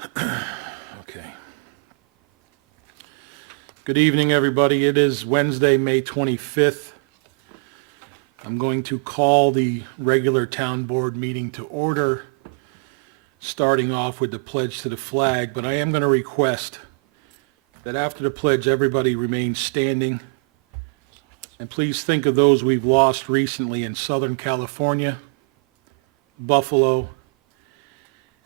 Okay. Good evening, everybody. It is Wednesday, May 25th. I'm going to call the regular town board meeting to order, starting off with the pledge to the flag, but I am going to request that after the pledge, everybody remain standing. And please think of those we've lost recently in Southern California, Buffalo,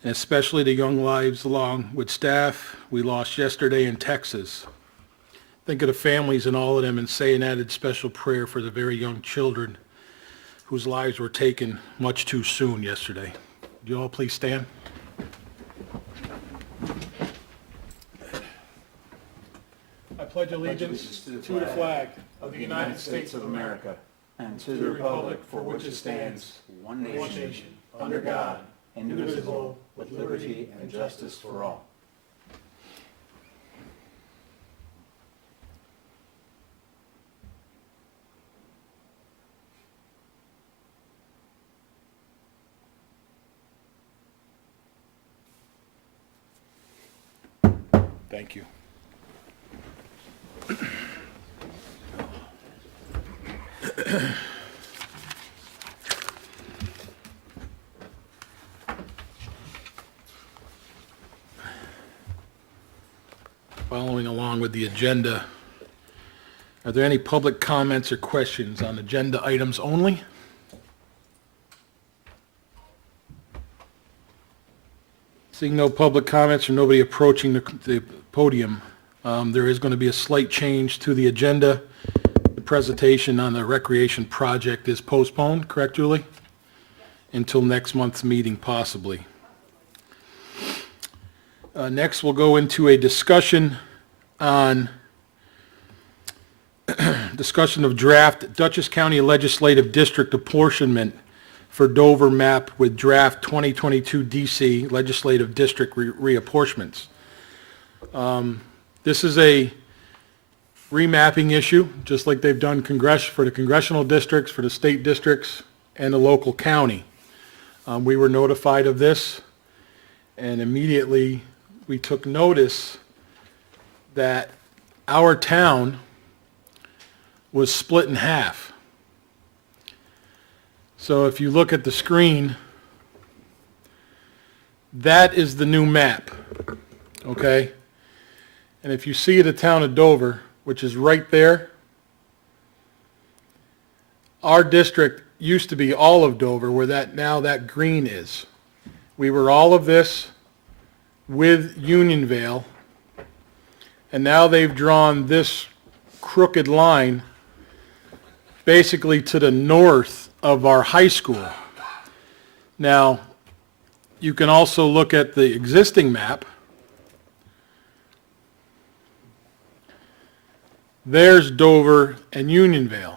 and especially the young lives along with staff we lost yesterday in Texas. Think of the families and all of them and say an added special prayer for the very young children whose lives were taken much too soon yesterday. Would you all please stand? I pledge allegiance to the flag of the United States of America and to the republic for which it stands, one nation, under God, indivisible, with liberty and justice for all. Thank you. Following along with the agenda, are there any public comments or questions on agenda items only? Seeing no public comments or nobody approaching the podium, there is going to be a slight change to the agenda. The presentation on the recreation project is postponed, correct, Julie? Until next month's meeting, possibly. Next, we'll go into a discussion on discussion of draft Dutchess County Legislative District apportionment for Dover map with draft 2022 DC Legislative District reapportionments. This is a remapping issue, just like they've done for the congressional districts, for the state districts, and the local county. We were notified of this, and immediately we took notice that our town was split in half. So if you look at the screen, that is the new map, okay? And if you see the town of Dover, which is right there, our district used to be all of Dover, where now that green is. We were all of this with Unionvale, and now they've drawn this crooked line basically to the north of our high school. Now, you can also look at the existing map. There's Dover and Unionvale.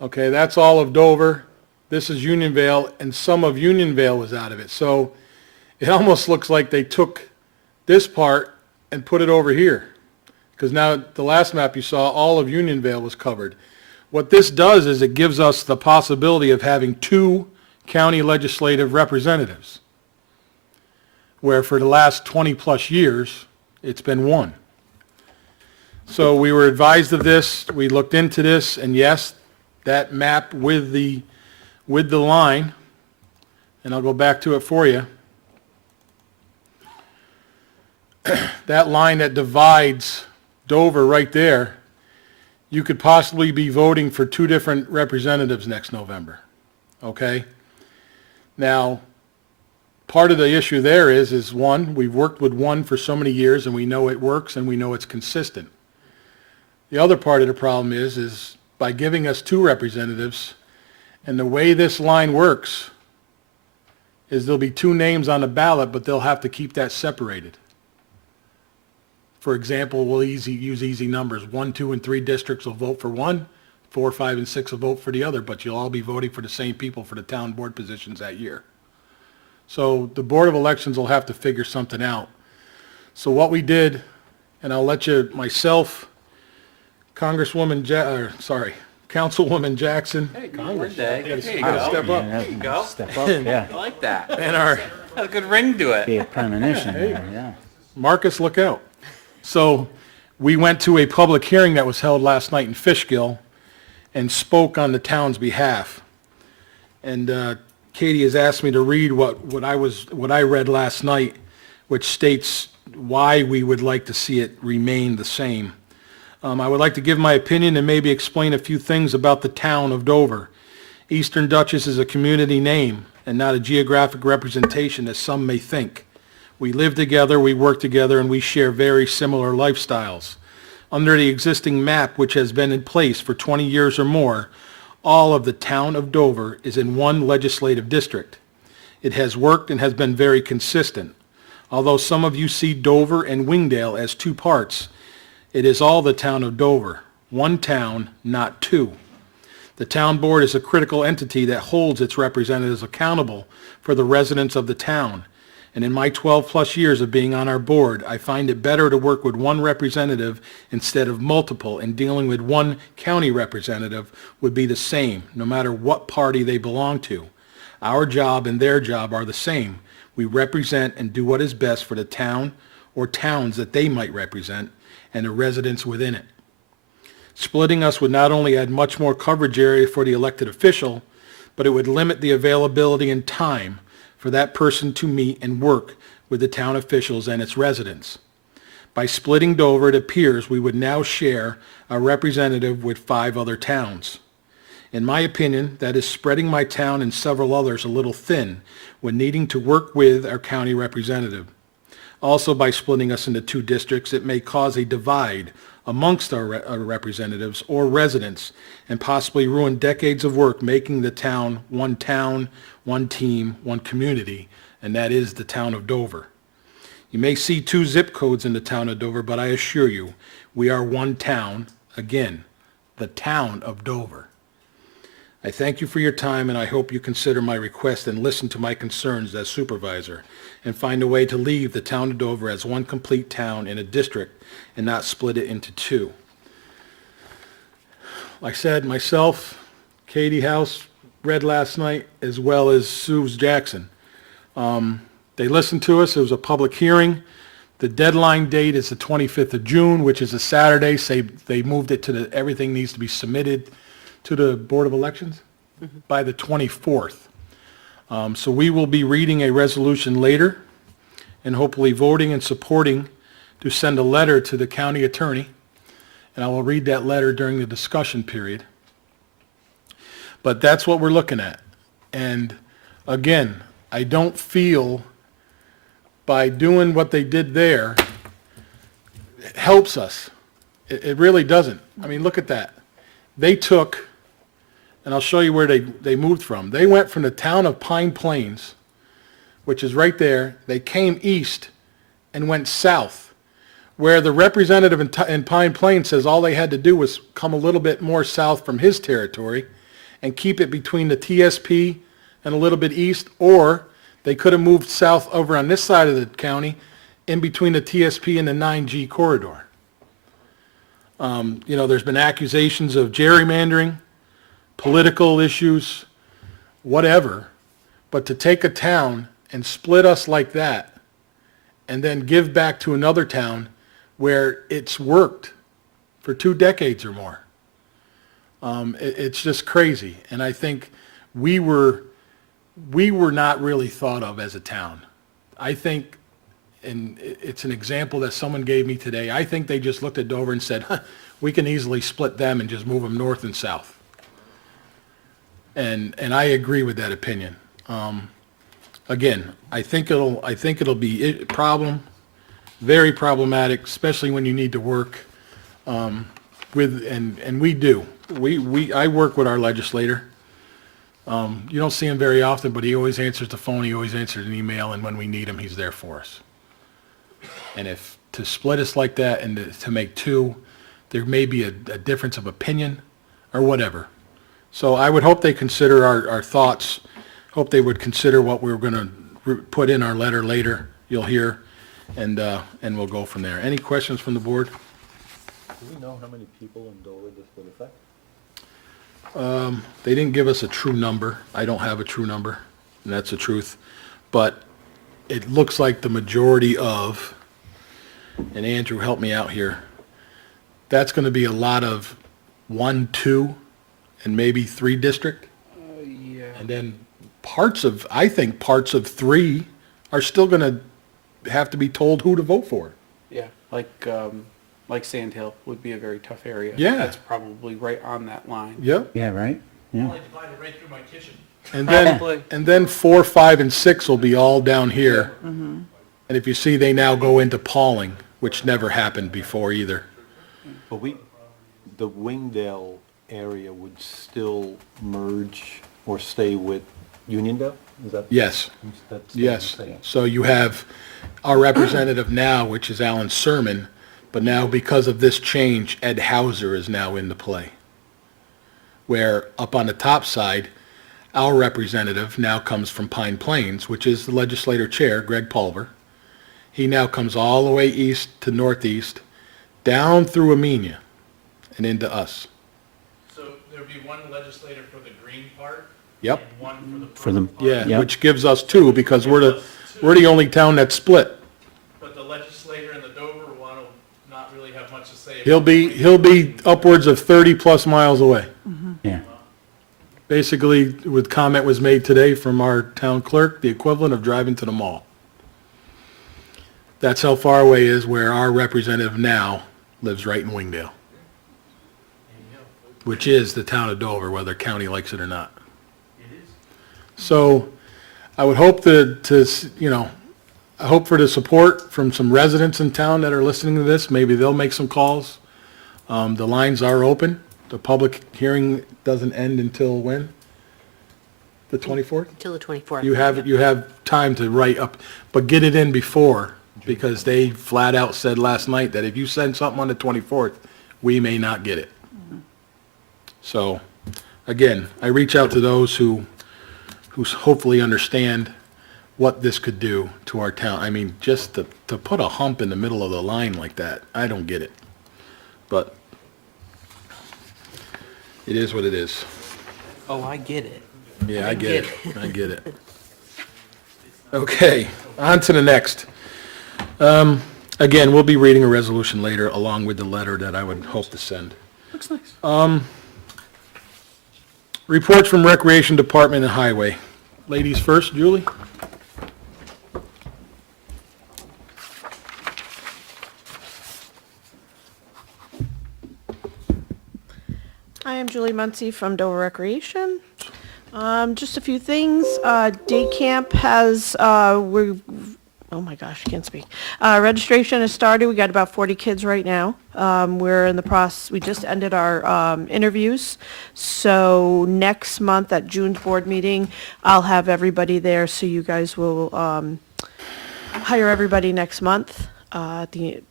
Okay, that's all of Dover. This is Unionvale, and some of Unionvale was out of it. So it almost looks like they took this part and put it over here. Because now the last map you saw, all of Unionvale was covered. What this does is it gives us the possibility of having 2 county legislative representatives, where for the last 20 plus years, it's been 1. So we were advised of this, we looked into this, and yes, that map with the line, and I'll go back to it for you, that line that divides Dover right there, you could possibly be voting for 2 different representatives next November, okay? Now, part of the issue there is one, we've worked with one for so many years and we know it works and we know it's consistent. The other part of the problem is by giving us 2 representatives, and the way this line works is there'll be 2 names on the ballot, but they'll have to keep that separated. For example, we'll use easy numbers. 1, 2, and 3 districts will vote for one. 4, 5, and 6 will vote for the other, but you'll all be voting for the same people for the town board positions that year. So the Board of Elections will have to figure something out. So what we did, and I'll let you, myself, Councilwoman Jackson. Hey, Congress Day. You gotta step up. There you go. Step up, yeah. I like that. And our A good ring to it. Be a premonition Hey. there, yeah. Marcus, look out. So we went to a public hearing that was held last night in Fishkill and spoke on the town's behalf. And Katie has asked me to read what I read last night, which states why we would like to see it remain the same. I would like to give my opinion and maybe explain a few things about the town of Dover. Eastern Dutchess is a community name and not a geographic representation as some may think. We live together, we work together, and we share very similar lifestyles. Under the existing map, which has been in place for 20 years or more, all of the town of Dover is in one legislative district. It has worked and has been very consistent. Although some of you see Dover and Wingdale as two parts, it is all the town of Dover, one town, not two. The town board is a critical entity that holds its representatives accountable for the residents of the town. And in my 12-plus years of being on our board, I find it better to work with one representative instead of multiple, and dealing with one county representative would be the same, no matter what party they belong to. Our job and their job are the same. We represent and do what is best for the town or towns that they might represent and the residents within it. Splitting us would not only add much more coverage area for the elected official, but it would limit the availability and time for that person to meet and work with the town officials and its residents. By splitting Dover, it appears we would now share a representative with 5 other towns. In my opinion, that is spreading my town and several others a little thin when needing to work with our county representative. Also, by splitting us into 2 districts, it may cause a divide amongst our representatives or residents and possibly ruin decades of work making the town, one team, one community, and that is the town of Dover. You may see 2 zip codes in the town of Dover, but I assure you, we are one town, again, the town of Dover. I thank you for your time, and I hope you consider my request and listen to my concerns as supervisor and find a way to leave the town of Dover as one complete town in a district and not split it into 2. Like I said, myself, Katie House read last night, as well as Suze Jackson. They listened to us. It was a public hearing. The deadline date is the 25th of June, which is a Saturday. Say they moved it to everything needs to be submitted to the Board of Elections by the 24th. So we will be reading a resolution later and hopefully voting and supporting to send a letter to the county attorney. And I will read that letter during the discussion period. But that's what we're looking at. And again, I don't feel by doing what they did there helps us. It really doesn't. I mean, look at that. They took, and I'll show you where they moved from. They went from the town of Pine Plains, which is right there. They came east and went south, where the representative in Pine Plains says all they had to do was come a little bit more south from his territory and keep it between the TSP and a little bit east, or they could have moved south over on this side of the county in between the TSP and the 9G corridor. There's been accusations of gerrymandering, political issues, whatever, but to take a town and split us like that and then give back to another town where it's worked for 2 decades or more, it's just crazy. And I think we were not really thought of as a town. I think, and it's an example that someone gave me today, I think they just looked at Dover and said, we can easily split them and just move them north and south. And I agree with that opinion. Again, I think it'll be a problem, very problematic, especially when you need to work with, and we do. I work with our legislator. You don't see him very often, but he always answers the phone, he always answers an email, and when we need him, he's there for us. And if to split us like that and to make 2, there may be a difference of opinion or whatever. So I would hope they consider our thoughts, hope they would consider what we're going to put in our letter later, you'll hear, and we'll go from there. Any questions from the board? Do we know how many people in Dover this would affect? They didn't give us a true number. I don't have a true number, and that's the truth. But it looks like the majority of, and Andrew, help me out here, that's going to be a lot of 1, 2, and maybe 3 district. Yeah. And then I think parts of 3 are still going to have to be told who to vote for. Yeah, like Sand Hill would be a very tough area. Yeah. That's probably right on that line. Yep. Yeah, right? Yeah. Only divided right through my kitchen. Probably. And then 4, 5, and 6 will be all down here. And if you see, they now go into Pauling, which never happened before either. But the Wingdale area would still merge or stay with Uniondale? Is that? Yes. That's Yes, what I'm saying. so you have our representative now, which is Alan Sermon, but now because of this change, Ed Hauser is now into play. Where up on the top side, our representative now comes from Pine Plains, which is the legislator chair, Greg Pulver. He now comes all the way east to northeast, down through Amenia, and into us. So there'd be one legislator for the green part. Yep. And one For the- purple part. Yeah, Yep. which gives us 2, because we're the only town that's split. But the legislator in the Dover one will not really have much to say. He'll be upwards of 30-plus miles away. Yeah. Basically, with comment was made today from our town clerk, the equivalent of driving to the mall. That's how far away is where our representative now lives, right in Wingdale, which is the town of Dover, whether county likes it or not. So I would hope I hope for the support from some residents in town that are listening to this. Maybe they'll make some calls. The lines are open. The public hearing doesn't end until when? The 24th? Till the 24th. You have time to write up, but get it in before, because they flat out said last night that if you send something on the 24th, we may not get it. So, again, I reach out to those who hopefully understand what this could do to our town. I mean, just to put a hump in the middle of the line like that, I don't get it. But it is what it is. Oh, I get it. Yeah, I get it. I get it. Okay, on to the next. Again, we'll be reading a resolution later along with the letter that I would hope to send. Looks nice. Reports from Recreation Department and Highway. Ladies first, Julie? Hi, I'm Julie Muncy from Dover Recreation. Just a few things. Day camp has, oh my gosh, I can't speak. Registration has started. We got about 40 kids right now. We're in the process, we just ended our interviews. So next month at June's board meeting, I'll have everybody there, so you guys will hire everybody next month.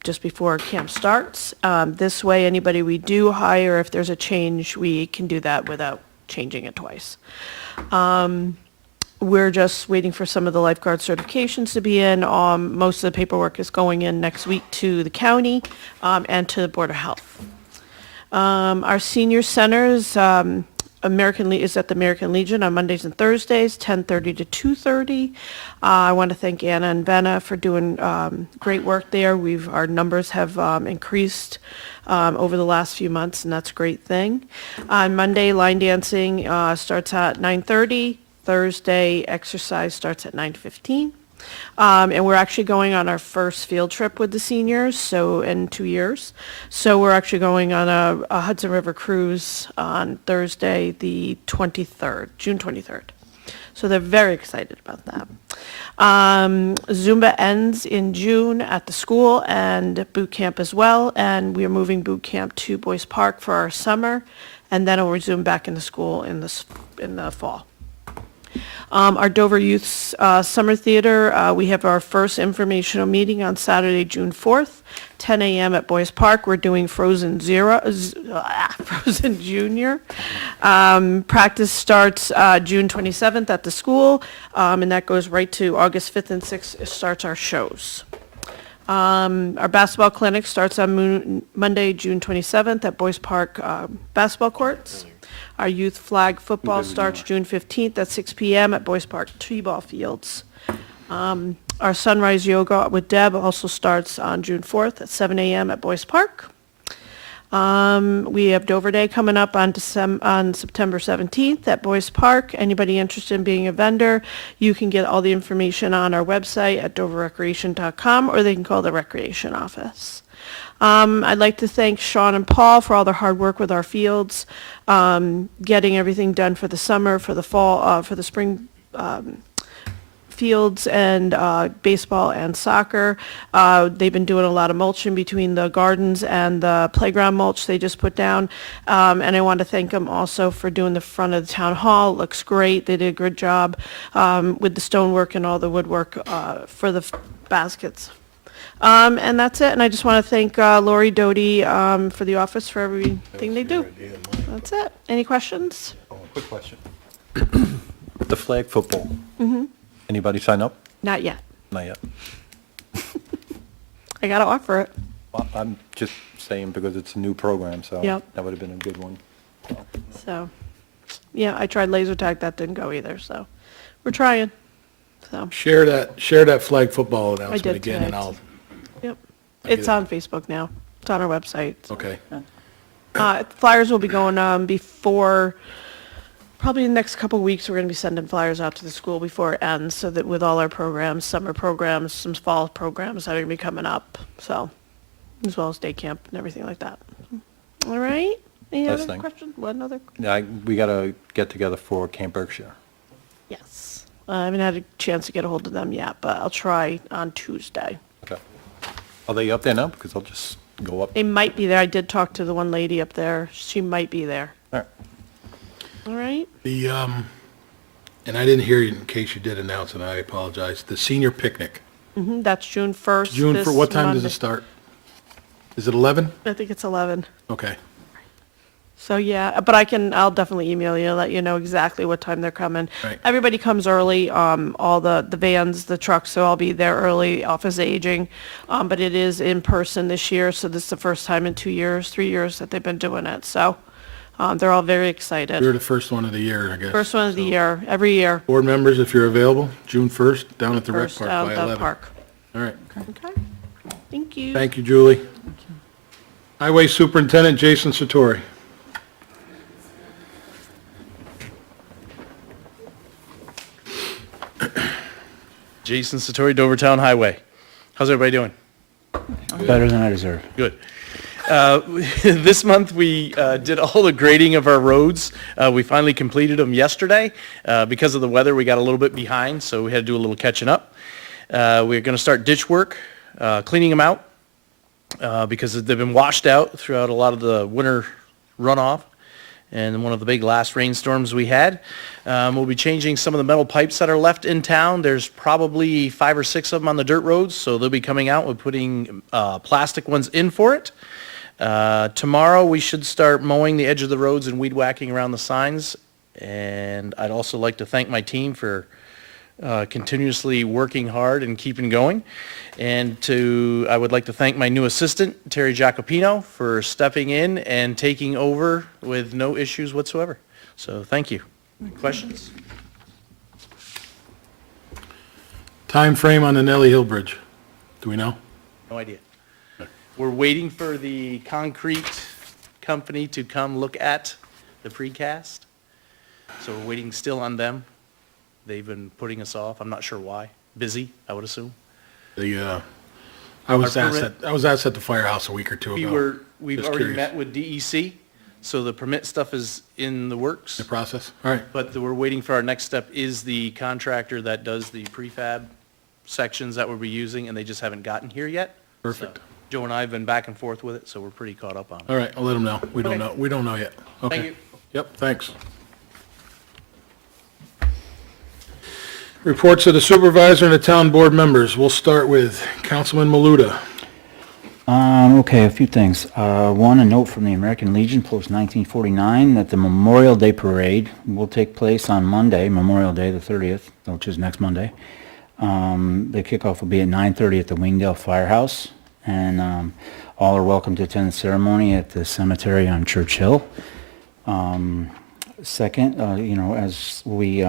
Just before camp starts. This way, anybody we do hire, if there's a change, we can do that without changing it twice. We're just waiting for some of the lifeguard certifications to be in. Most of the paperwork is going in next week to the county and to the Board of Health. Our senior centers, is at the American Legion on Mondays and Thursdays, 10:30 to 2:30. I want to thank Anna and Benna for doing great work there. Our numbers have increased over the last few months, and that's a great thing. On Monday, line dancing starts at 9:30. Thursday, exercise starts at 9:15. And we're actually going on our first field trip with the seniors, so in 2 years. So we're actually going on a Hudson River cruise on Thursday, the 23rd, June 23rd. So they're very excited about that. Zumba ends in June at the school and boot camp as well, and we are moving boot camp to Boys Park for our summer, and then it'll resume back in the school in the fall. Our Dover Youth's Summer Theater, we have our first informational meeting on Saturday, June 4th, 10 a.m. at Boys Park. We're doing Frozen Junior. Practice starts June 27th at the school, and that goes right to August 5th and 6th. It starts our shows. Our basketball clinic starts on Monday, June 27th at Boys Park basketball courts. Our youth flag football starts June 15th at 6 p.m. at Boys Park T-ball fields. Our Sunrise Yoga with Deb also starts on June 4th at 7 a.m. at Boyce Park. We have Dover Day coming up on September 17th at Boyce Park. Anybody interested in being a vendor, you can get all the information on our website at doverrecreation.com, or they can call the recreation office. I'd like to thank Sean and Paul for all their hard work with our fields, getting everything done for the summer, for the fall, for the spring fields, and baseball and soccer. They've been doing a lot of mulching between the gardens and the playground mulch they just put down. And I want to thank them also for doing the front of the town hall. It looks great. They did a good job with the stonework and all the woodwork for the baskets. And that's it. And I just want to thank Lori Doty for the office for everything they do. That's it. Any questions? Quick question. The flag football. Anybody sign up? Not yet. Not yet. I got to offer it. Well, I'm just saying because it's a new program, so Yep. that would have been a good one. So, yeah, I tried laser tag. That didn't go either. So, we're trying. So, Share that flag football announcement did again, and tonight. I'll, yep. get It's it. on Facebook now. It's on our website. okay. Flyers will be going before, probably in the next couple of weeks, we're going to be sending flyers out to the school before it ends, so that with all our programs, summer programs, some fall programs that are going to be coming up, so, as well as day camp and everything like that. All right? Any Last other thing. questions? One other? We got to get together for Camp Berkshire. Yes. I haven't had a chance to get a hold of them yet, but I'll try on Tuesday. Okay. Are they up there now? Because I'll just go up. They might be there. I did talk to the one lady up there. She might be there. All right. All right? The, and I didn't hear you in case you did announce it, I apologize. The senior picnic, That's June 1st. June, for what time does Monday. it start? Is it 11? I think it's 11. Okay. So, yeah, but I'll definitely email you, let you know exactly what time they're coming. Right. Everybody comes early, all the vans, the trucks, so I'll be there early, Office Aging. But it is in person this year, so this is the first time in 3 years that they've been doing it. So, they're all very excited. You're the first one of the year, I guess. First one of the year, every year. Board members, if you're available, June 1st, down at the rec First park out by the 11. park. All right. Okay. Thank you. Thank you, Julie. Highway Superintendent Jason Satori. Jason Satori, Dovertown Highway. How's everybody doing? Better than I deserve. Good. This month, we did all the grading of our roads. We finally completed them yesterday. Because of the weather, we got a little bit behind, so we had to do a little catching up. We're going to start ditch work, cleaning them out, because they've been washed out throughout a lot of the winter runoff and one of the big last rainstorms we had. We'll be changing some of the metal pipes that are left in town. There's probably 5 or 6 of them on the dirt roads, so they'll be coming out. We're putting plastic ones in for it. Tomorrow we should start mowing the edge of the roads and weed whacking around the signs. And I'd also like to thank my team for continuously working hard and keeping going. And I would like to thank my new assistant, Terry Jacopino, for stepping in and taking over with no issues whatsoever. So thank you. Questions? Time frame on the Nellie Hill Bridge, do we know? No idea. We're waiting for the concrete company to come look at the precast. So we're waiting still on them. They've been putting us off. I'm not sure why. Busy, I would assume. I was Our asked permit- at the firehouse a week or two ago. We've Just already curious. met with DEC, so the permit stuff is in the works. The process? All right. But we're waiting for our next step is the contractor that does the prefab sections that we'll be using, and they just haven't gotten here yet. Perfect. So Joe and I have been back and forth with it, so we're pretty caught up on it. All right, I'll let them know. We don't Okay. know. We don't know yet. Okay. Thank you. Yep, thanks. Reports of the supervisor and the town board members. We'll start with Councilman Maluda. Okay, a few things. One, a note from the American Legion, post 1949, that the Memorial Day Parade will take place on Monday, Memorial Day, the 30th, which is next Monday. The kickoff will be at 9:30 at the Wingdale Firehouse, and all are welcome to attend the ceremony at the cemetery on Church Hill. Second, as we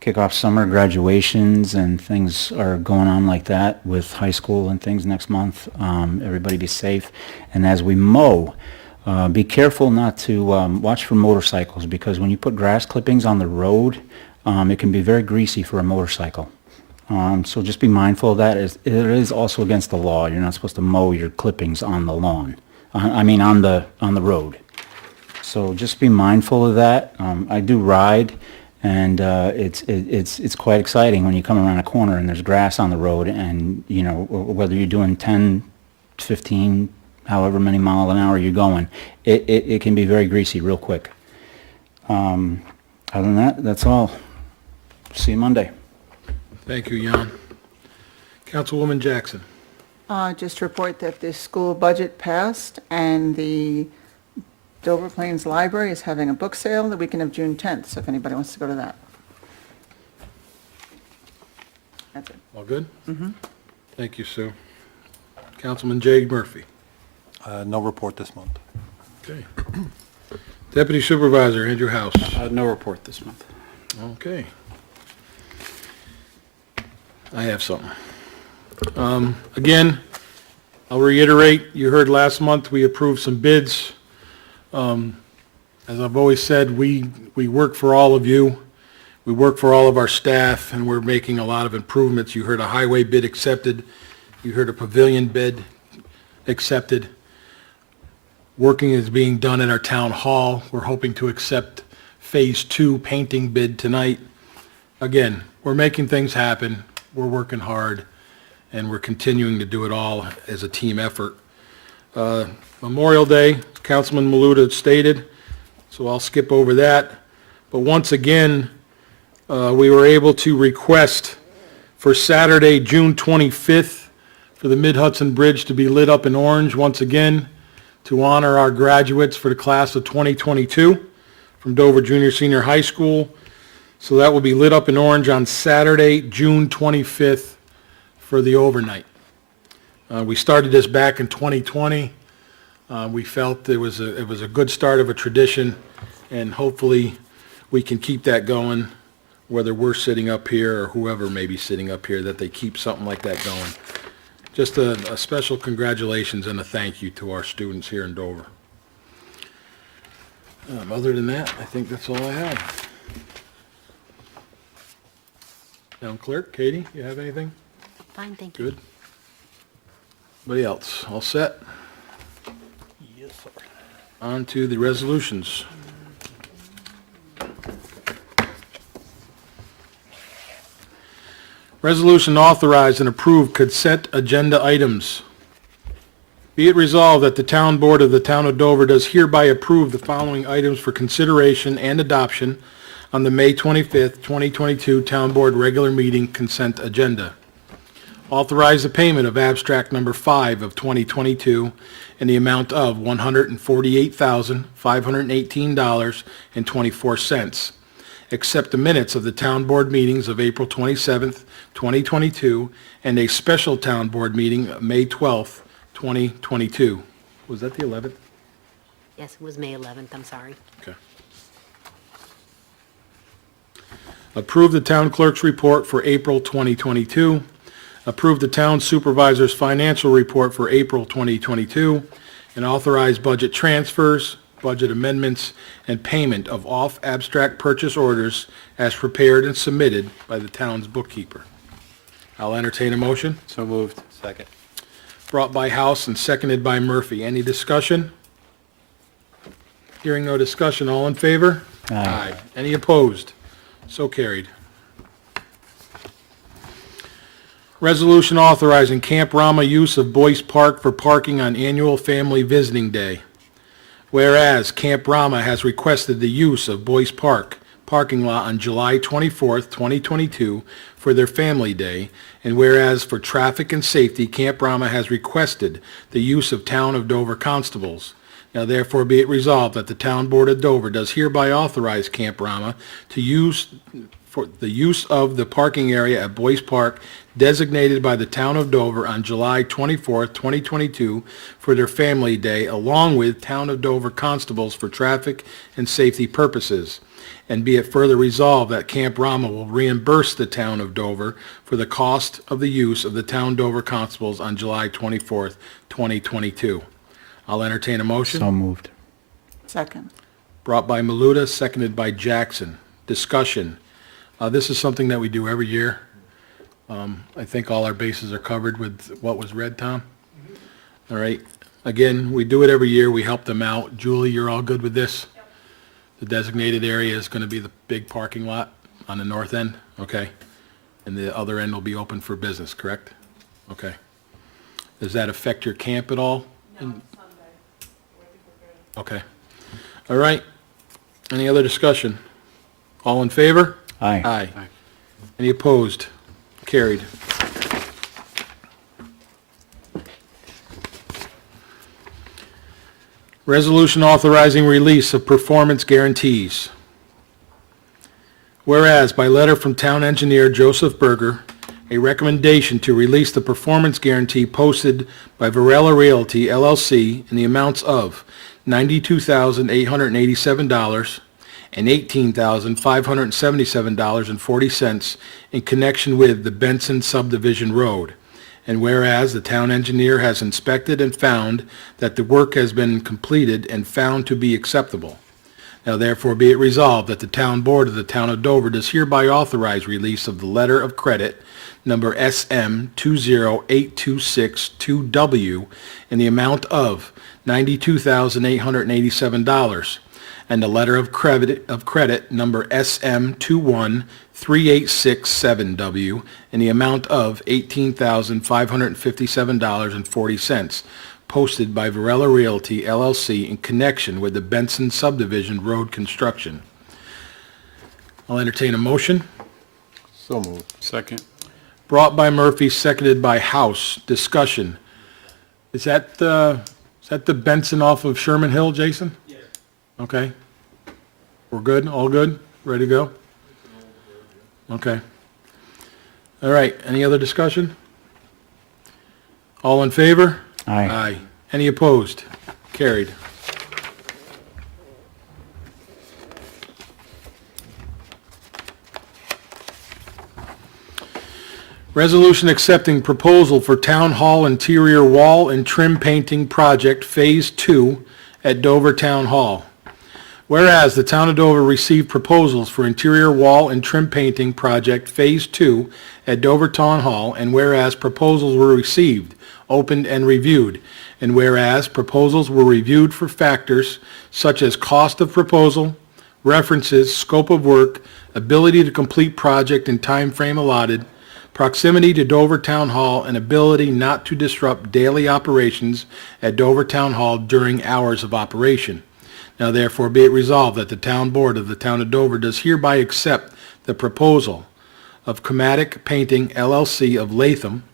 kick off summer graduations and things are going on like that with high school and things next month, everybody be safe. And as we mow, be careful not to watch for motorcycles, because when you put grass clippings on the road, it can be very greasy for a motorcycle. So just be mindful of that. It is also against the law. You're not supposed to mow your clippings on the lawn. On the road. So just be mindful of that. I do ride, and it's quite exciting when you come around a corner and there's grass on the road, and whether you're doing 10, 15, however many miles an hour you're going, it can be very greasy real quick. Other than that, that's all. See you Monday. Thank you, Jan. Councilwoman Jackson. Just report that the school budget passed, and the Dover Plains Library is having a book sale the weekend of June 10th, so if anybody wants to go to that. That's it. All good? Mm-hmm. Thank you, Sue. Councilman Jay Murphy. No report this month. Okay. Deputy Supervisor Andrew House. No report this month. Okay. I have something. Again, I'll reiterate, you heard last month we approved some bids. As I've always said, we work for all of you. We work for all of our staff, and we're making a lot of improvements. You heard a highway bid accepted. You heard a pavilion bid accepted. Working is being done at our town hall. We're hoping to accept Phase 2 painting bid tonight. Again, we're making things happen. We're working hard, and we're continuing to do it all as a team effort. Memorial Day, Councilman Maluta stated, so I'll skip over that. But once again, we were able to request for Saturday, June 25th, for the Mid-Hudson Bridge to be lit up in orange once again, to honor our graduates for the class of 2022 from Dover Junior Senior High School. So that will be lit up in orange on Saturday, June 25th for the overnight. We started this back in 2020. We felt it was a good start of a tradition, and hopefully we can keep that going, whether we're sitting up here or whoever may be sitting up here, that they keep something like that going. Just a special congratulations and a thank you to our students here in Dover. Other than that, I think that's all I have. Town Clerk, Katie, you have anything? Fine, thank you. Good. Anybody else? All set? Yes, sir. On to the resolutions. Resolution authorized and approved consent agenda items. Be it resolved that the Town Board of the Town of Dover does hereby approve the following items for consideration and adoption on the May 25th, 2022 Town Board regular meeting consent agenda. Authorize the payment of abstract number 5 of 2022 in the amount of $148,518.24. Accept the minutes of the Town Board meetings of April 27th, 2022, and a special Town Board meeting May 12th, 2022. Was that the 11th? Yes, it was May 11th, I'm sorry. Okay. Approve the Town Clerk's report for April 2022. Approve the Town Supervisor's financial report for April 2022, and authorize budget transfers, budget amendments, and payment of off-abstract purchase orders as prepared and submitted by the town's bookkeeper. I'll entertain a motion. So moved. Second. Brought by House and seconded by Murphy. Any discussion? Hearing no discussion, all in favor? Aye. Any opposed? So carried. Resolution authorizing Camp Rama use of Boyce Park for parking on annual Family Visiting Day. Whereas Camp Rama has requested the use of Boyce Park parking lot on July 24th, 2022 for their Family Day, and whereas for traffic and safety, Camp Rama has requested the use of Town of Dover constables. Now therefore be it resolved that the Town Board of Dover does hereby authorize Camp Rama to use for the use of the parking area at Boyce Park designated by the town of Dover on July 24th, 2022 for their Family Day, along with Town of Dover constables for traffic and safety purposes. And be it further resolved that Camp Rama will reimburse the town of Dover for the cost of the use of the town Dover constables on July 24th, 2022. I'll entertain a motion. So moved. Second. Brought by Maluta, seconded by Jackson. Discussion. This is something that we do every year. I think all our bases are covered with what was read, Tom? All right. Again, we do it every year. We help them out. Julie, you're all good with this? The designated area is going to be the big parking lot on the north end? Okay. And the other end will be open for business, correct? Okay. Does that affect your camp at all? No, Sunday. Okay. All right. Any other discussion? All in favor? Aye. Aye. Any opposed? Carried. Resolution authorizing release of performance guarantees. Whereas by letter from Town Engineer Joseph Berger, a recommendation to release the performance guarantee posted by Varela Realty LLC in the amounts of $92,887 and $18,577.40 in connection with the Benson Subdivision Road. And whereas the town engineer has inspected and found that the work has been completed and found to be acceptable. Now therefore be it resolved that the town board of the town of Dover does hereby authorize release of the letter of credit number SM 20826-2W in the amount of $92,887 and the letter of credit number SM 21386-7W in the amount of $18,557.40 posted by Varela Realty LLC in connection with the Benson Subdivision Road construction. I'll entertain a motion. So moved. Second. Brought by Murphy, seconded by House. Discussion. Is that the Benson off of Sherman Hill, Jason? Yes. Okay. We're good? All good? Ready to go? Okay. All right. Any other discussion? All in favor? Aye. Aye. Any opposed? Carried. Resolution accepting proposal for Town Hall interior wall and trim painting project Phase 2 at Dover Town Hall. Whereas the Town of Dover received proposals for interior wall and trim painting project Phase 2 at Dover Town Hall, and whereas proposals were received, opened, and reviewed, and whereas proposals were reviewed for factors such as cost of proposal, references, scope of work, ability to complete project in time frame allotted, proximity to Dover Town Hall, and ability not to disrupt daily operations at Dover Town Hall during hours of operation. Now therefore be it resolved that the Town Board of the Town of Dover does hereby accept the proposal of Chromatic Painting LLC of Latham,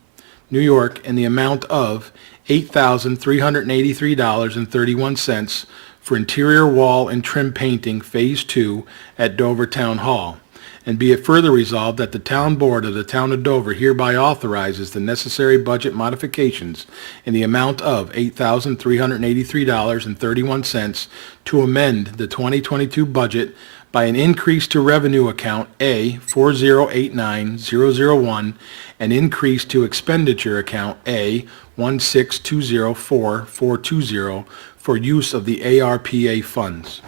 New York, in the amount of $8,383.31 for interior wall and trim painting Phase 2 at Dover Town Hall. And be it further resolved that the Town Board of the Town of Dover hereby authorizes the necessary budget modifications in the amount of $8,383.31 to amend the 2022 budget by an increase to revenue account A 4089001, an increase to expenditure account A 1620420 for use of the ARPA funds.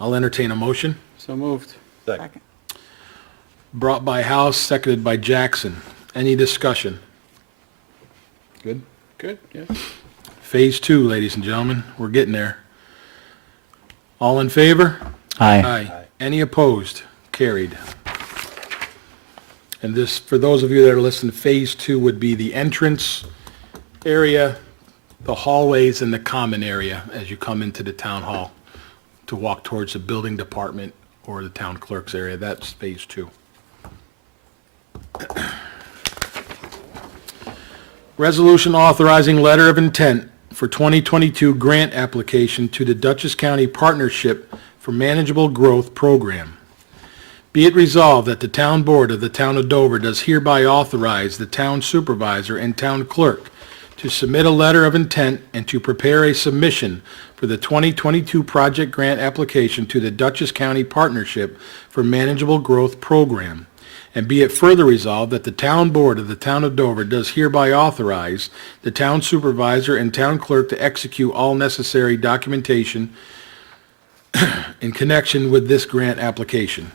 I'll entertain a motion. So moved. Second. Brought by House, seconded by Jackson. Any discussion? Good? Good, yeah. Phase 2, ladies and gentlemen. We're getting there. All in favor? Aye. Aye. Any opposed? Carried. And this, for those of you that are listening, Phase 2 would be the entrance area, the hallways, and the common area as you come into the town hall to walk towards the building department or the town clerk's area. That's Phase 2. Resolution authorizing letter of intent for 2022 grant application to the Dutchess County Partnership for Manageable Growth Program. Be it resolved that the town board of the town of Dover does hereby authorize the town supervisor and town clerk to submit a letter of intent and to prepare a submission for the 2022 project grant application to the Dutchess County Partnership for Manageable Growth Program. And be it further resolved that the town board of the town of Dover does hereby authorize the town supervisor and town clerk to execute all necessary documentation in connection with this grant application.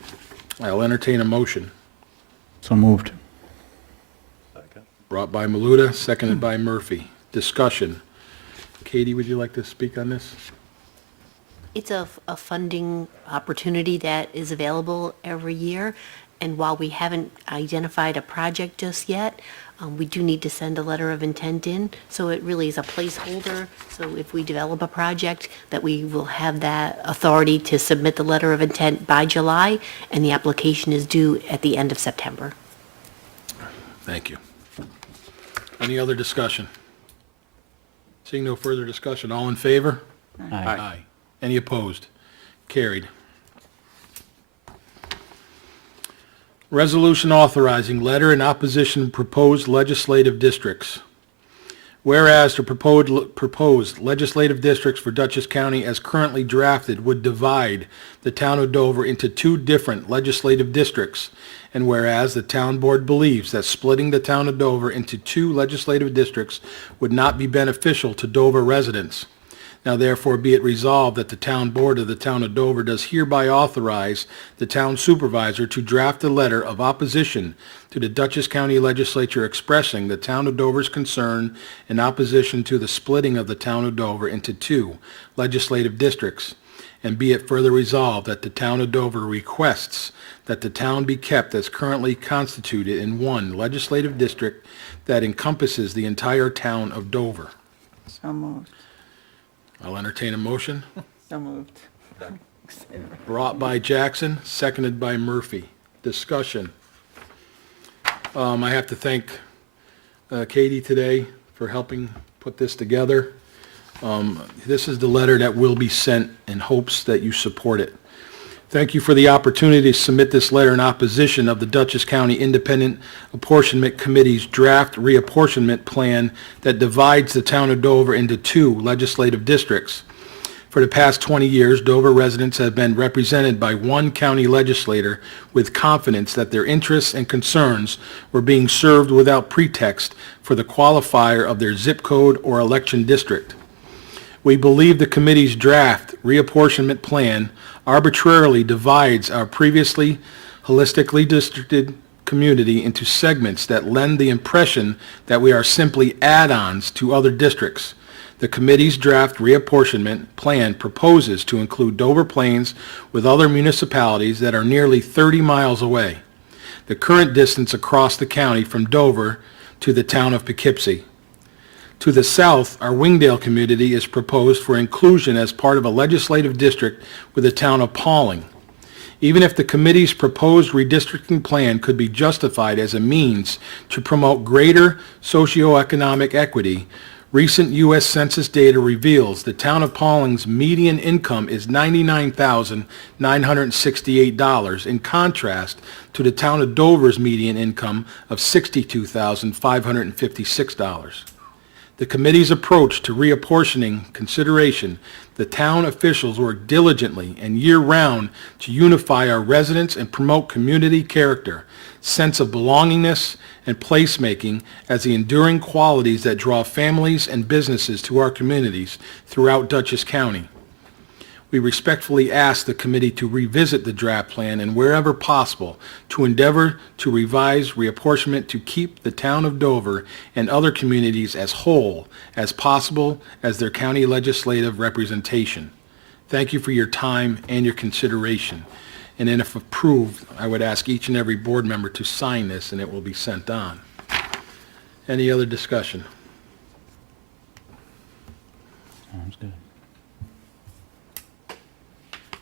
I'll entertain a motion. So moved. Brought by Maluta, seconded by Murphy. Discussion. Katie, would you like to speak on this? It's a funding opportunity that is available every year, and while we haven't identified a project just yet, we do need to send a letter of intent in, so it really is a placeholder. So if we develop a project, that we will have that authority to submit the letter of intent by July, and the application is due at the end of September. Thank you. Any other discussion? Seeing no further discussion, all in favor? Aye. Any opposed? Carried. Resolution authorizing letter in opposition proposed legislative districts. Whereas the proposed legislative districts for Dutchess County as currently drafted would divide the town of Dover into two different legislative districts, and whereas the town board believes that splitting the town of Dover into two legislative districts would not be beneficial to Dover residents. Now therefore be it resolved that the town board of the town of Dover does hereby authorize the town supervisor to draft a letter of opposition to the Dutchess County Legislature expressing the town of Dover's concern in opposition to the splitting of the town of Dover into two legislative districts. And be it further resolved that the town of Dover requests that the town be kept as currently constituted in one legislative district that encompasses the entire town of Dover. So moved. I'll entertain a motion. So moved. Brought by Jackson, seconded by Murphy. Discussion. I have to thank Katie today for helping put this together. This is the letter that will be sent in hopes that you support it. Thank you for the opportunity to submit this letter in opposition of the Dutchess County Independent Apportionment Committee's draft reapportionment plan that divides the town of Dover into two legislative districts. For the past 20 years, Dover residents have been represented by one county legislator with confidence that their interests and concerns were being served without pretext for the qualifier of their zip code or election district. We believe the committee's draft reapportionment plan arbitrarily divides our previously holistically districted community into segments that lend the impression that we are simply add-ons to other districts. The committee's draft reapportionment plan proposes to include Dover Plains with other municipalities that are nearly 30 miles away, the current distance across the county from Dover to the town of Poughkeepsie. To the south, our Wingdale community is proposed for inclusion as part of a legislative district with the town of Pauling. Even if the committee's proposed redistricting plan could be justified as a means to promote greater socioeconomic equity, recent U.S. Census data reveals the town of Pauling's median income is $99,968 in contrast to the town of Dover's median income of $62,556. The committee's approach to reapportioning consideration, the town officials work diligently and year-round to unify our residents and promote community character, sense of belongingness, and placemaking as the enduring qualities that draw families and businesses to our communities throughout Dutchess County. We respectfully ask the committee to revisit the draft plan and wherever possible to endeavor to revise reapportionment to keep the town of Dover and other communities as whole as possible as their county legislative representation. Thank you for your time and your consideration. And then if approved, I would ask each and every board member to sign this and it will be sent on. Any other discussion? Sounds good.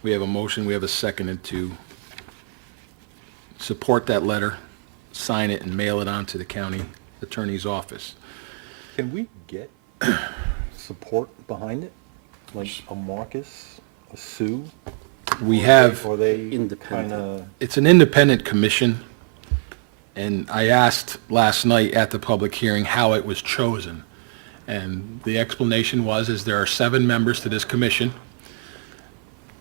We have a motion, we have a second to support that letter, sign it, and mail it on to the county attorney's office. Can we get support behind it? Like a Marcus, a Sue? we have, Or they Independent. kinda, it's an independent commission, and I asked last night at the public hearing how it was chosen. And the explanation is there are 7 members to this commission.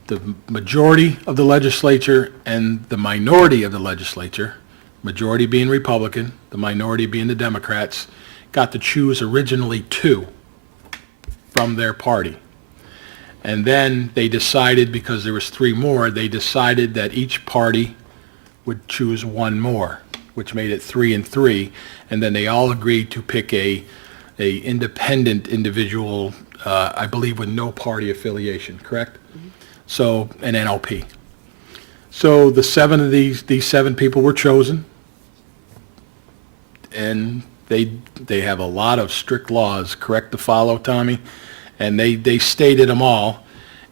The majority of the legislature and the minority of the legislature, majority being Republican, the minority being the Democrats, got to choose originally 2 from their party. And then they decided, because there was 3 more, they decided that each party would choose 1 more, which made it 3 and 3. And then they all agreed to pick a independent individual, I believe with no party affiliation, correct? So, an NLP. So the 7 of these 7 people were chosen, and they have a lot of strict laws, correct, to follow, Tommy? And they stated them all,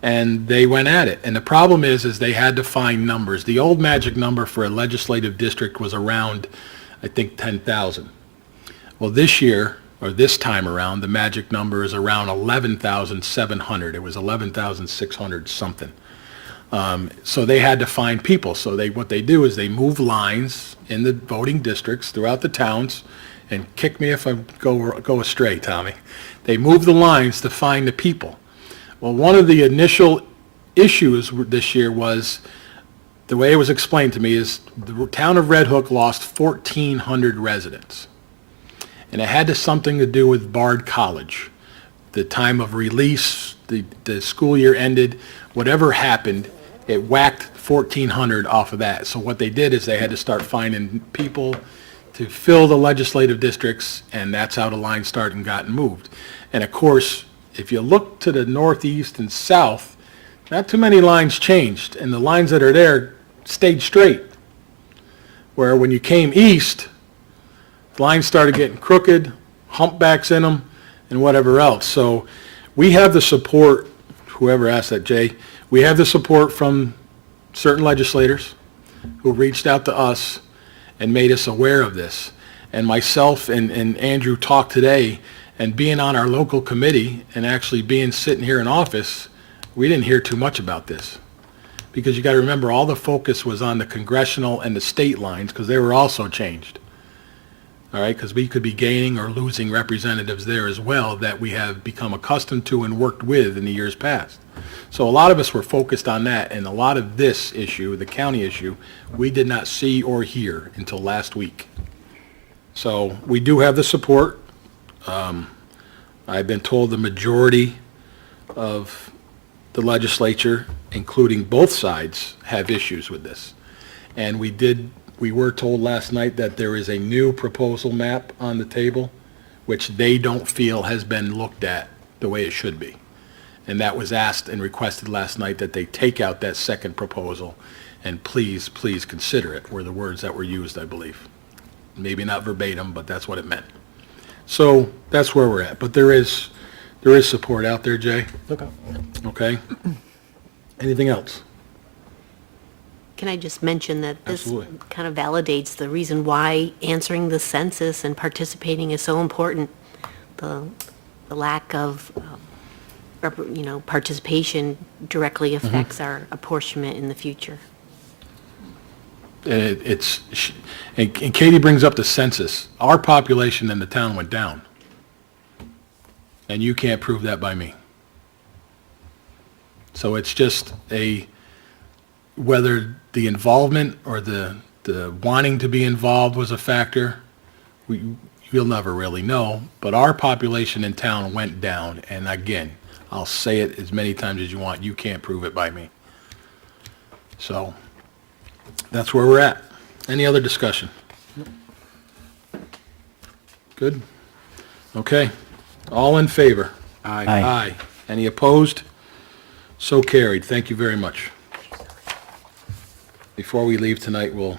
and they went at it. And the problem is they had to find numbers. The old magic number for a legislative district was around, I think, 10,000. Well, this year, or this time around, the magic number is around 11,700. It was 11,600 something. So they had to find people. So what they do is they move lines in the voting districts throughout the towns, and kick me if I go astray, Tommy. They move the lines to find the people. Well, one of the initial issues this year was, the way it was explained to me is, the town of Red Hook lost 1,400 residents. And it had something to do with Bard College. The time of release, the school year ended, whatever happened, it whacked 1,400 off of that. So what they did is they had to start finding people to fill the legislative districts, and that's how the line started and got moved. And of course, if you look to the northeast and south, not too many lines changed, and the lines that are there stayed straight. Where when you came east, the lines started getting crooked, humpbacks in them, and whatever else. So we have the support, whoever asked that, Jay, we have the support from certain legislators who reached out to us and made us aware of this. And myself and Andrew talked today, and being on our local committee and actually sitting here in office, we didn't hear too much about this. Because you got to remember, all the focus was on the congressional and the state lines, because they were also changed. All right, because we could be gaining or losing representatives there as well that we have become accustomed to and worked with in the years past. So a lot of us were focused on that, and a lot of this issue, the county issue, we did not see or hear until last week. So we do have the support. I've been told the majority of the legislature, including both sides, have issues with this. And we were told last night that there is a new proposal map on the table, which they don't feel has been looked at the way it should be. And that was asked and requested last night, that they take out that second proposal, and please consider it, were the words that were used, I believe. Maybe not verbatim, but that's what it meant. So that's where we're at. But there is support out there, Jay. okay. Okay? Anything else? Can I just mention that this Absolutely. kind of validates the reason why answering the census and participating is so important? The lack of, participation directly affects our apportionment in the future. And and Katie brings up the census. Our population in the town went down. And you can't prove that by me. So it's just whether the involvement or the wanting to be involved was a factor, you'll never really know. But our population in town went down. And again, I'll say it as many times as you want, you can't prove it by me. So that's where we're at. Any other discussion? Good? Okay. All in favor? Aye. Aye. Any opposed? So carried. Thank you very much. Before we leave tonight, we'll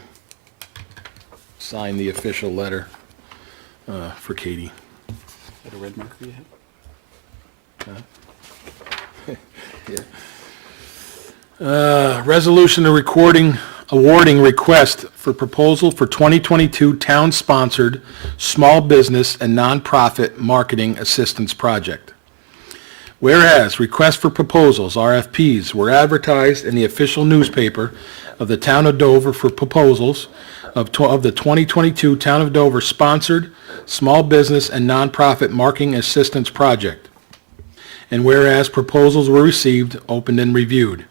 sign the official letter for Katie. Is that a red marker you have? Resolution awarding request for proposal for 2022 town-sponsored small business and nonprofit marketing assistance project. Whereas requests for proposals, RFPs, were advertised in the official newspaper of the Town of Dover for proposals of the 2022 Town of Dover sponsored Small Business and Nonprofit Marketing Assistance Project. And whereas proposals were received, opened, and reviewed.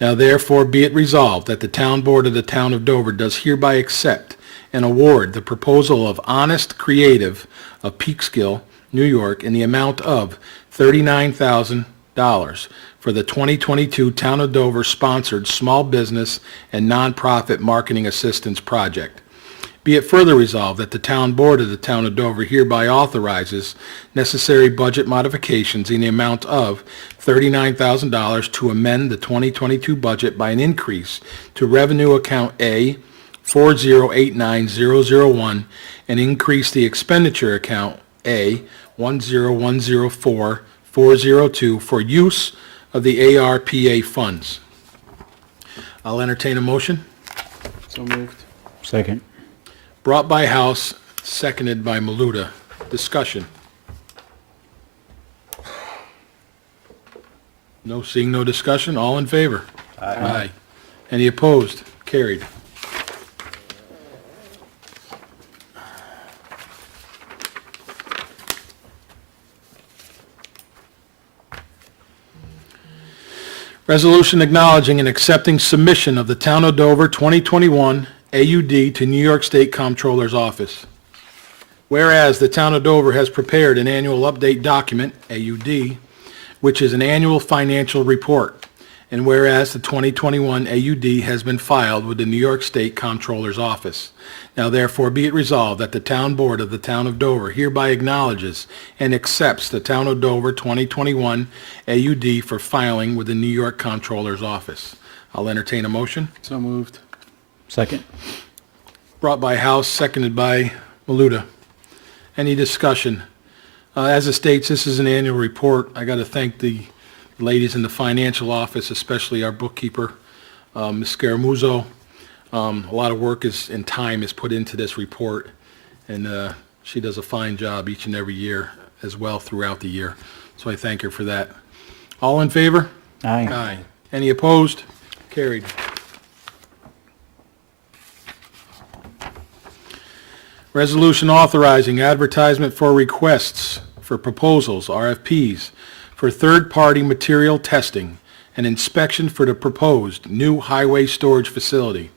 Now therefore be it resolved that the Town Board of the Town of Dover does hereby accept and award the proposal of Honest Creative of Peekskill, New York, in the amount of $39,000 for the 2022 Town of Dover sponsored Small Business and Nonprofit Marketing Assistance Project. Be it further resolved that the Town Board of the Town of Dover hereby authorizes necessary budget modifications in the amount of $39,000 to amend the 2022 budget by an increase to Revenue Account A 4089001 and increase the expenditure account A 10104 for use of the ARPA funds. I'll entertain a motion. So moved. Second. Brought by House, seconded by Maluta. Discussion. No, seeing no discussion, all in favor? Aye. Any opposed? Carried. Resolution acknowledging and accepting submission of the Town of Dover 2021 AUD to New York State Comptroller's Office. Whereas the Town of Dover has prepared an annual update document, AUD, which is an annual financial report, and whereas the 2021 AUD has been filed with the New York State Comptroller's Office. Now therefore be it resolved that the Town Board of the Town of Dover hereby acknowledges and accepts the Town of Dover 2021 AUD for filing with the New York Comptroller's Office. I'll entertain a motion. So moved. Second. Brought by House, seconded by Maluta. Any discussion? As it states, this is an annual report. I got to thank the ladies in the financial office, especially our bookkeeper, Ms. Scaramuzzo. A lot of work and time is put into this report, and she does a fine job each and every year as well throughout the year. So I thank her for that. All in favor? Aye. Aye. Any opposed? Carried. Resolution authorizing advertisement for requests for proposals, RFPs, for third-party material testing and inspection for the proposed new highway storage facility.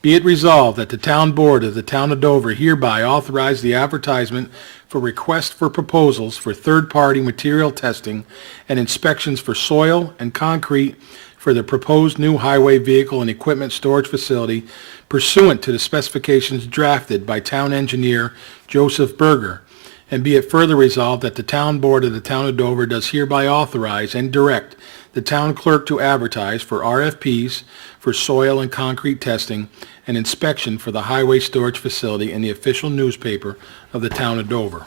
Be it resolved that the Town Board of the Town of Dover hereby authorize the advertisement for requests for proposals for third-party material testing and inspections for soil and concrete for the proposed new highway vehicle and equipment storage facility pursuant to the specifications drafted by Town Engineer Joseph Berger. And be it further resolved that the Town Board of the Town of Dover does hereby authorize and direct the Town Clerk to advertise for RFPs for soil and concrete testing and inspection for the highway storage facility in the official newspaper of the Town of Dover.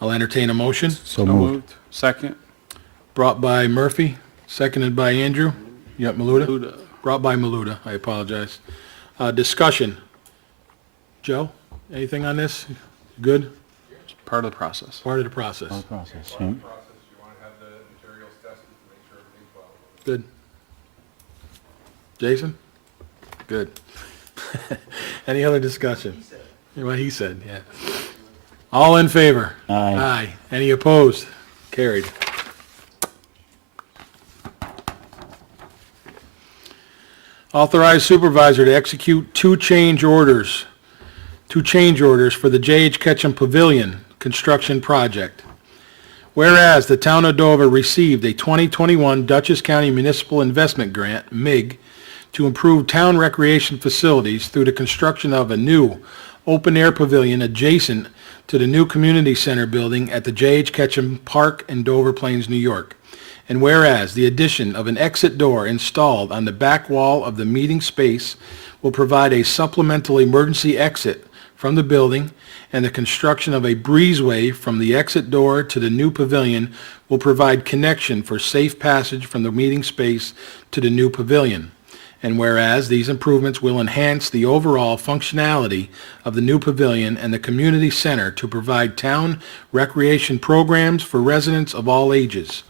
I'll entertain a motion. So moved. Second. Brought by Murphy, seconded by Andrew. Yep, Maluta? Maluta. Brought by Maluta, I apologize. Discussion. Joe, anything on this? Good? Part of the process. Part of the process. Process, yeah. Process, you want to have the materials tested to make sure everything's well. Good. Jason? Good. Any other discussion? What he said, yeah. All in favor? Aye. Aye. Any opposed? Carried. Authorize supervisor to execute two change orders for the J.H. Ketchum Pavilion construction project. Whereas the Town of Dover received a 2021 Dutchess County Municipal Investment Grant, MIG, to improve town recreation facilities through the construction of a new open-air pavilion adjacent to the new community center building at the J.H. Ketchum Park in Dover Plains, New York. And whereas the addition of an exit door installed on the back wall of the meeting space will provide a supplemental emergency exit from the building, and the construction of a breezeway from the exit door to the new pavilion will provide connection for safe passage from the meeting space to the new pavilion. And whereas these improvements will enhance the overall functionality of the new pavilion and the community center to provide town recreation programs for residents of all ages.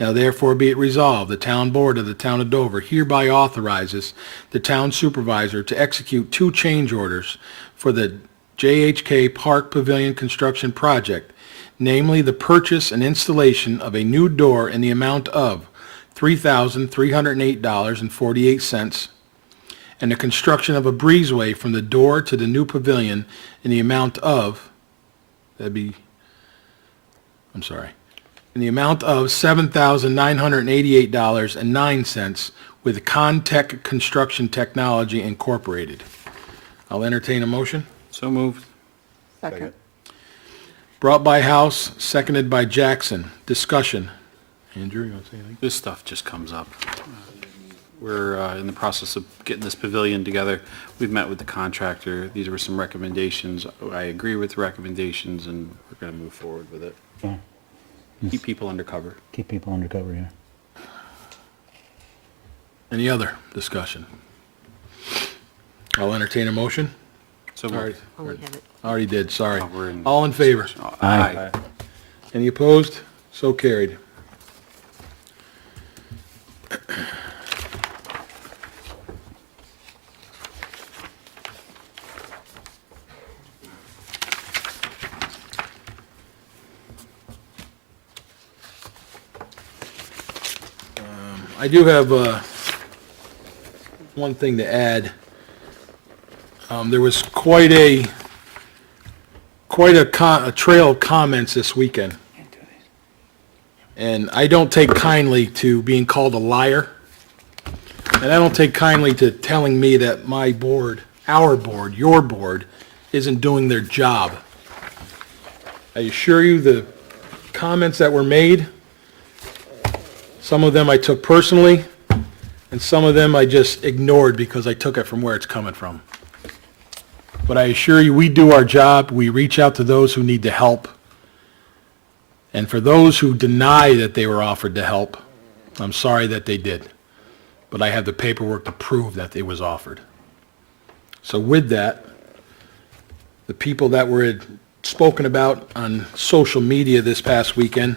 Now therefore be it resolved, the town board of the town of Dover hereby authorizes the town supervisor to execute 2 change orders for the JHK Park Pavilion construction project, namely the purchase and installation of a new door in the amount of $3,308.48, and the construction of a breezeway from the door to the new pavilion in the amount of, in the amount of $7,988.09 with Contech Construction Technology Incorporated. I'll entertain a motion. So moved. Second. Brought by House, seconded by Jackson. Discussion. Andrew, you want to say anything? This stuff just comes up. We're in the process of getting this pavilion together. We've met with the contractor. These were some recommendations. I agree with the recommendations, and we're going to move forward with it. Yeah. Keep people undercover. Keep people undercover, yeah. Any other discussion? I'll entertain a motion. So Sorry, Oh, we have it. already did, sorry. Oh, we're in- All in favor? Aye. Any opposed? So carried. I do have one thing to add. There was quite a trail of comments this weekend. And I don't take kindly to being called a liar. And I don't take kindly to telling me that my board, our board, your board, isn't doing their job. I assure you, the comments that were made, some of them I took personally, and some of them I just ignored because I took it from where it's coming from. But I assure you, we do our job. We reach out to those who need the help. And for those who deny that they were offered the help, I'm sorry that they did. But I have the paperwork to prove that it was offered. So with that, the people that were spoken about on social media this past weekend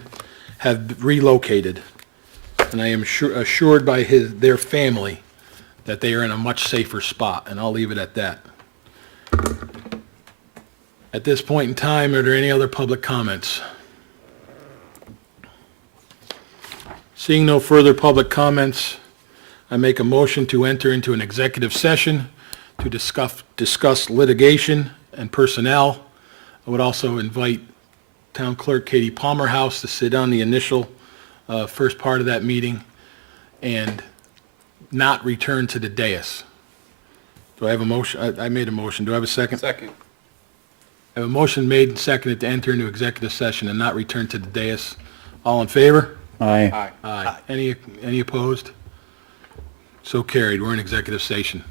have relocated. And I am assured by their family that they are in a much safer spot, and I'll leave it at that. At this point in time, are there any other public comments? Seeing no further public comments, I make a motion to enter into an executive session to discuss litigation and personnel. I would also invite Town Clerk Katie Palmerhouse to sit on the initial first part of that meeting and not return to the dais. Do I have a motion? I made a motion. Do I have a second? Second. I have a motion made and seconded to enter into executive session and not return to the dais. All in favor? Aye. Aye. Aye. Any opposed? So carried. We're in executive session.